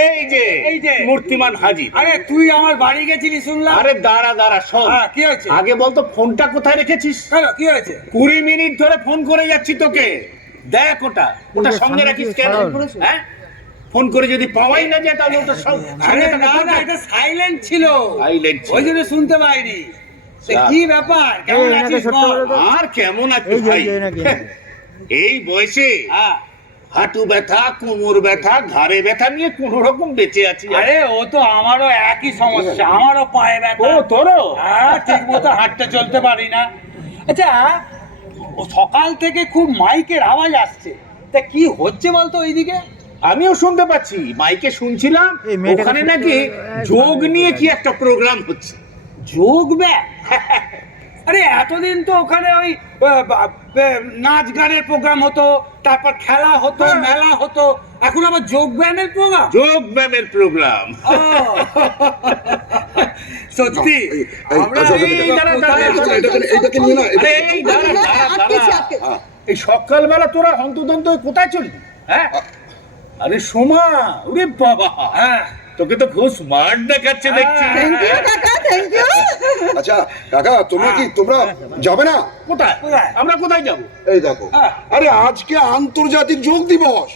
এই যে মূর্তিমান হাজির। আরে তুই আমার বাড়ি গেছিলি শুনলাম। আরে দাঁড়া শোন। কি হয়েছে? আগে বলতো ফোনটা কোথায় রেখেছিস? কেন কি হয়েছে? 20 মিনিট ধরে ফোন করে যাচ্ছি তোকে, দেখ ওটা সঙ্গে রাখিস কেন? হ্যাঁ, ফোন করে যদি পাওয়াই না যায় তাহলে ওটা সব। আরে না এটা সাইলেন্ট ছিল, ওই জন্য শুনতে পাইনি। কি ব্যাপার, কেমন আছিস? আর কেমন আছিস ভাই? এই বয়সে হাঁটু ব্যথা, কোমর ব্যথা, ঘাড়ে ব্যথা নিয়ে কোন রকম বেঁচে আছি। আরে ও তো আমারও একই সমস্যা, আমারও পায়ে ব্যথা। ও তোরও? হ্যাঁ, ঠিক মতো হাঁটতে চলতে পারি না। আচ্ছা, ও সকাল থেকে খুব মাইকের আওয়াজ আসছে, তা কি হচ্ছে বলতো ওইদিকে? আমিও শুনতে পাচ্ছি, মাইকে শুনছিলাম ওখানে নাকি যোগ নিয়ে কি একটা প্রোগ্রাম হচ্ছে। যোগ ব্যায়াম? আরে এতদিন তো ওখানে ওই নাচ গানের প্রোগ্রাম হতো, তারপর খেলা হতো, মেলা হতো, এখন আবার যোগ ব্যায়ামের প্রোগ্রাম। যোগ ব্যায়ামের প্রোগ্রাম সত্যি? এই সকালবেলা তোরা হন্তদন্ত কোথায় চলবি? হ্যাঁ, আরে সোমা, ওরে বাবা, হ্যাঁ তোকে তো খুব স্মার্ট দেখাচ্ছে দেখছি। আচ্ছা কাকা, তোমরা যাবে না? কোথায়? আমরা কোথায় যাব? এই দেখো, আরে আজকে আন্তর্জাতিক যোগ দিবস,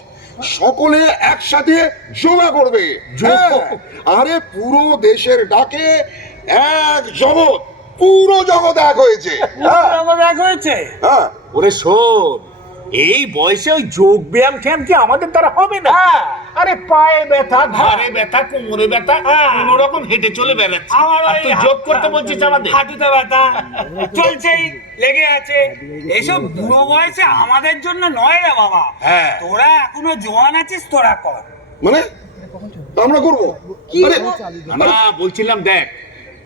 সকলে একসাথে যোগা করবে। আরে পুরো দেশের ডাকে এক জগৎ, পুরো জগৎ এক হয়েছে। হ্যাঁ, ওরে শোন, এই বয়সে ওই যোগ ব্যায়াম ট্যায়াম কি আমাদের দ্বারা হবে না? আরে পায়ে ব্যথা, ঘাড়ে ব্যথা, কোমরে ব্যথা, কোন রকম হেঁটে চলে বেড়াচ্ছে। আর তুই যোগ করতে বলছিস আমাদের? হাঁটুতে ব্যথা চলছেই, লেগে আছে। এসব বুড়ো বয়সে আমাদের জন্য নয় রে বাবা। হ্যাঁ, তোরা এখনো জোয়ান আছিস, তোরা কর। মানে আমরা করবো? না, বলছিলাম দেখ,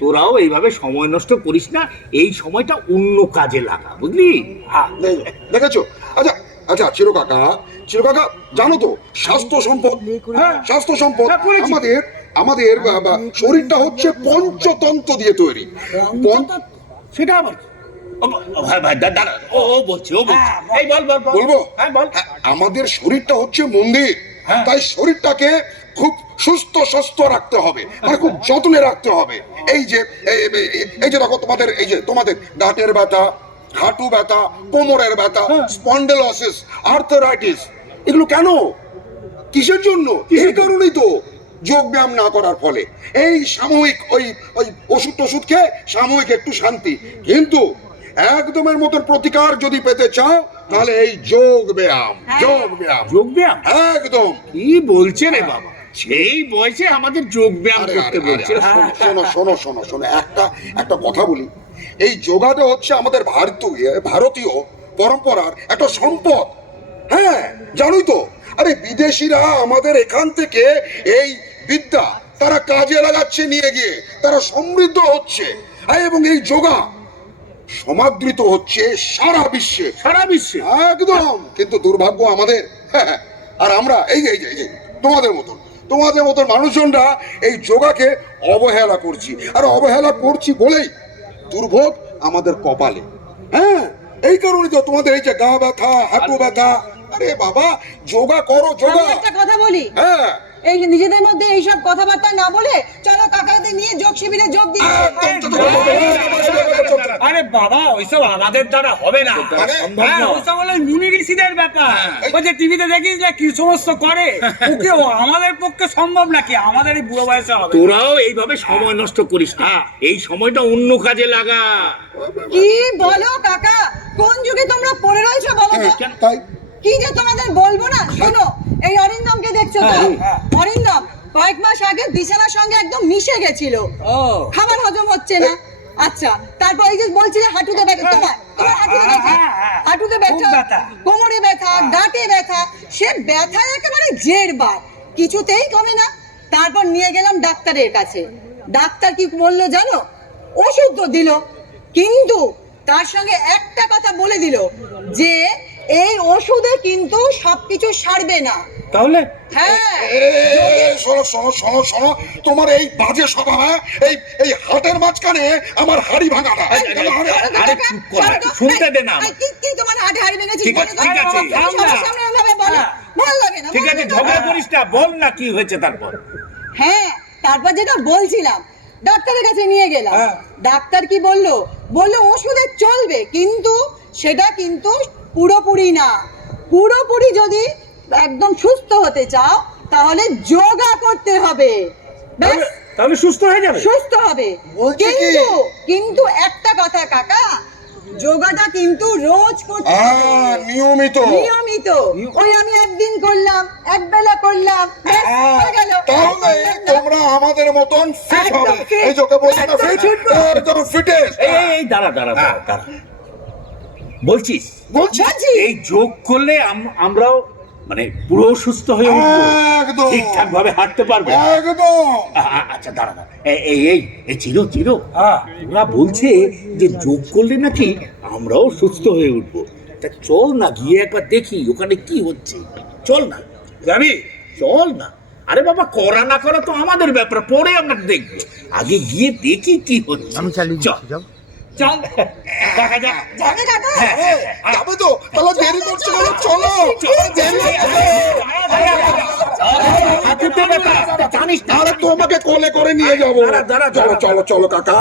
তোরাও এইভাবে সময় নষ্ট করিস না, এই সময়টা অন্য কাজে লাগা, বুঝলি? দেখেছো? আচ্ছা আচ্ছা, চিরু কাকা জানো তো, স্বাস্থ্য সম্পদ, স্বাস্থ্য সম্পদ। আমাদের শরীরটা হচ্ছে পঞ্চতন্ত্র দিয়ে তৈরি। সেটা আবার ভাই দাদা, ও বলছি এই বলবো? হ্যাঁ বল। আমাদের শরীরটা হচ্ছে মন্দির, তাই শরীরটাকে খুব সুস্থ রাখতে হবে, মানে খুব যত্নে রাখতে হবে। এই যে দেখো, তোমাদের দাঁতের ব্যথা, হাঁটু ব্যথা, কোমরের ব্যথা, স্পন্ডেলোসিস, আর্থারাইটিস, এগুলো কেন, কিসের জন্য? এই কারণেই তো, যোগ ব্যায়াম না করার ফলে। এই সাময়িক ওই ওষুধ খেয়ে সাময়িক একটু শান্তি, কিন্তু একদমের মতন প্রতিকার যদি পেতে চাও তাহলে এই যোগ ব্যায়াম একদম। কি বলছে রে বাবা, সেই বয়সে আমাদের যোগ ব্যায়াম করতে বলছে? শোনো, একটা কথা বলি। এই যোগাটা হচ্ছে আমাদের ভারতীয় পরম্পরার একটা সম্পদ। হ্যাঁ, জানোই তো। আরে বিদেশিরা আমাদের এখান থেকে এই বিদ্যা তারা কাজে লাগাচ্ছে, নিয়ে গিয়ে তারা সমৃদ্ধ হচ্ছে, এবং এই যোগা সমাদৃত হচ্ছে সারা বিশ্বে। একদম। কিন্তু দুর্ভাগ্য আমাদের, আর আমরা এই তোমাদের মতন মানুষজনরা এই যোগাকে অবহেলা করছি, আর অবহেলা করছি বলেই দুর্ভোগ আমাদের কপালে। হ্যাঁ, এই কারণে তো তোমাদের এই যে গা ব্যথা, হাঁটু ব্যথা। আরে বাবা, যোগা করো, যোগা। একটা কথা বলি, হ্যাঁ, এই নিজেদের মধ্যে এইসব কথাবার্তা না বলে চলো কাকাদের নিয়ে যোগ শিবিরে যোগ দিই। আরে বাবা, ওইসব আমাদের দ্বারা হবে না, ওইসব হলো মুনি ঋষিদের ব্যাপার। ওই যে টিভিতে দেখিস না কি সমস্ত করে, ওকে আমাদের পক্ষে সম্ভব নাকি? আমাদের এই বুড়ো বয়সে হবে? তোরাও এইভাবে সময় নষ্ট করিস না, এই সময়টা অন্য কাজে লাগা। কি বলো কাকা, কোন যুগে তোমরা পড়ে রয়েছো বলো তো? তাই কি যে তোমাদের বলবো না, শোনো, এই অরিন্দমকে দেখছো তো? অরিন্দম কয়েক মাস আগে বিছানার সঙ্গে একদম মিশে গেছিল, খাবার হজম হচ্ছে না। আচ্ছা, তারপর এই যে বলছিলে হাঁটুতে ব্যথা, তোমার হাঁটুতে ব্যথা, কোমরে ব্যথা, দাঁতে ব্যথা, সে ব্যথা একেবারে জেরবার, কিছুতেই কমে না। তারপর নিয়ে গেলাম ডাক্তারের কাছে। ডাক্তার কি বললো জানো? ওষুধ তো দিল, কিন্তু তার সঙ্গে একটা কথা বলে দিল যে এই ওষুধে কিন্তু সবকিছু সারবে না। তাহলে শোনো, তোমার এই বাজে স্বভাব, এই হাটের মাঝখানে আমার হাড়ি ভাঙাটা। শুনতে দে না। কি তোমার হাড়ি ভেঙেছিস? ঠিক আছে, বলো ভালো লাগে না। ঠিক আছে, ঝগড়া করিস না, বল না কি হয়েছে তারপর। হ্যাঁ, তারপর যেটা বলছিলাম, ডাক্তারের কাছে নিয়ে গেলাম। ডাক্তার কি বললো? বললো ওষুধে চলবে, কিন্তু সেটা কিন্তু পুরোপুরি না। পুরোপুরি যদি একদম সুস্থ হতে চাও তাহলে যোগা করতে হবে। ব্যাস, তাহলে সুস্থ হয়ে যাবে। সুস্থ হবে। বলছে কি? কিন্তু একটা কথা কাকা, যোগাটা কিন্তু রোজ করতে হবে। নিয়মিত। নিয়মিত। ওই আমি একদিন করলাম, এক বেলা করলাম, ব্যাস, হয়ে গেল। তাহলে তোমরা আমাদের মতন ফিট একদম হবে। fit। এই যোগে বলছি না, ফিট, একদম fit। একদম ফিটেস্ট। এই দাঁড়া দাঁড়া দাঁড়া দাঁড়া। বলছিস বলছি এই যোগ করলে আমরাও মানে পুরো সুস্থ হয়ে উঠবো, একদম। ঠিকঠাক ভাবে হাঁটতে পারবে। একদম। আচ্ছা দাঁড়া দাঁড়া, এই চিরো চিরো, ওরা বলছে যে যোগ করলে নাকি আমরাও সুস্থ হয়ে উঠবো। তা চল না গিয়ে একবার দেখি ওখানে কি হচ্ছে। চল না, যাবি? চল না। আরে বাবা, করা না করা তো আমাদের ব্যাপার, পরে আমরা দেখবো। আগে গিয়ে দেখি কি হচ্ছে। আমি চালিয়ে চল চল দেখা যাক। যাবে কাকা? যাবে তো? তাহলে দেরি করছো কেন? চলো। জানিস না, আরে তোমাকে কোলে করে নিয়ে যাবো। দাঁড়া, দাঁড়া, চলো দাঁড়া। চলো চলো কাকা।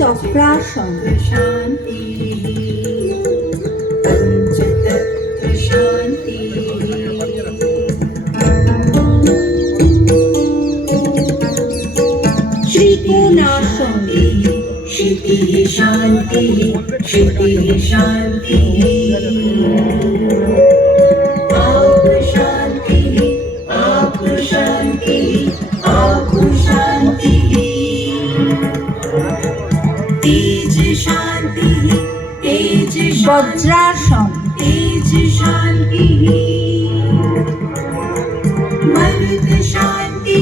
চক্রাসন শান্তি শান্তি ত্রিকোণাসন শিতি শান্তি শিতি শান্তি আপ শান্তি আপ শান্তি আপ শান্তি तेज शांति तेज वज्रासन तेज शांति मरुत शांति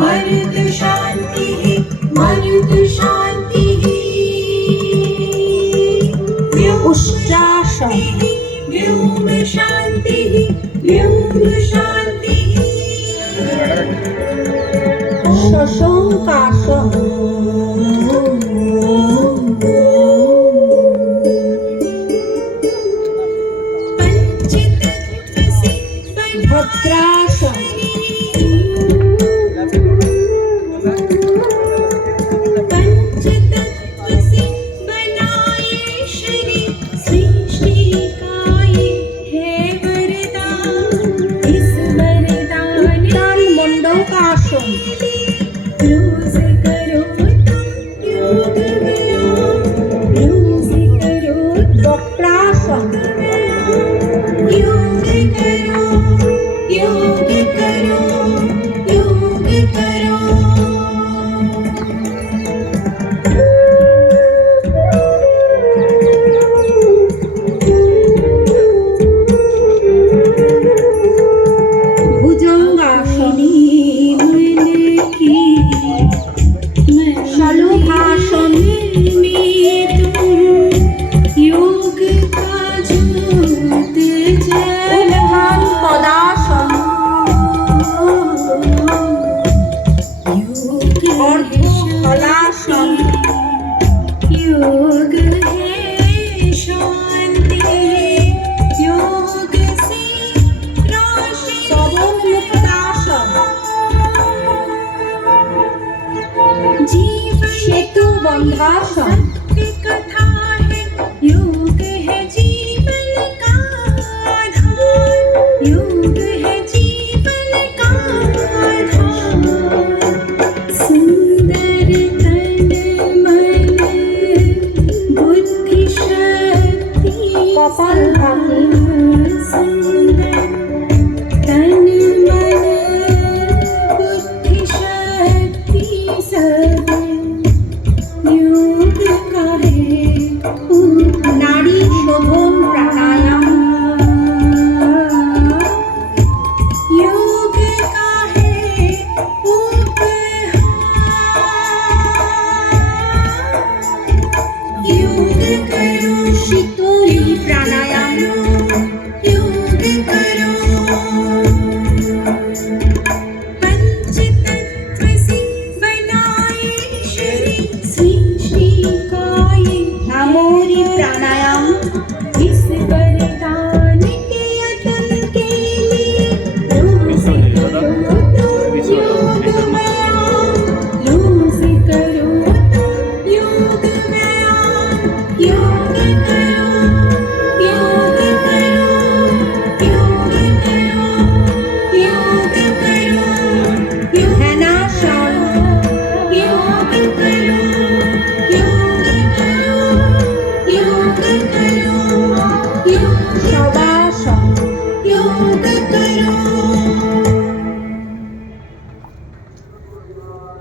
मरुत शांति मरुत शांति उष्ट्रासन व्योम शांति व्योम शांति शशंकासन भद्रासन पंचतत्व से बनाए शरीर सृष्टि काये है वरदान इस वरदान मंडोकासन रोज करो तुम योग व्यायाम रोज करो वक्रासन योग करो योग करो योग करो भुजंगासनी मन की शलोभासन में तुम योग का जोत जलाओ पदासन योग हलासन योग है शांति योग से रोशनी मुक्तासन जीवन सेतु बंधासन